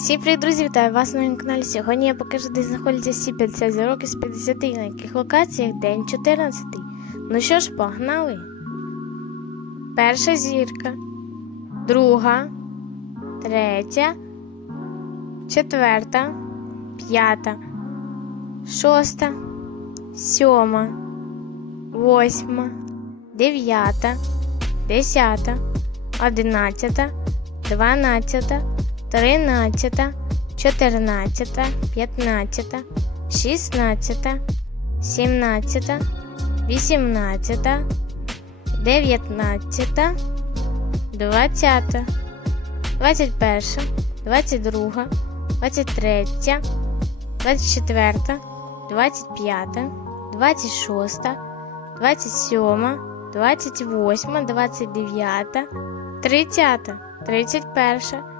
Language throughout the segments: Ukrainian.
Всім привіт, друзі! Вітаю вас на моєму каналі. Сьогодні я покажу, де знаходяться всі 50 зірок із 50 на яких локаціях день 14. Ну що ж, погнали. Перша зірка, друга, третя, четверта, п'ята, шоста, сьома, восьма, дев'ята, десята, одинадцята, дванадцята. 13, 14, 15, 16, 17, 18, 19, 20, 21, 22, 23, 24, 25, 26, 27, 28, 29, 30, 31,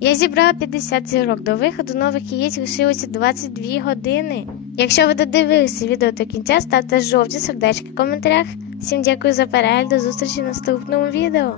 Я зібрала 50 зірок. До виходу нових яєць лишилося 22 години. Якщо ви додивилися відео до кінця, ставте жовті сердечки в коментарях. Всім дякую за перегляд, до зустрічі в наступному відео.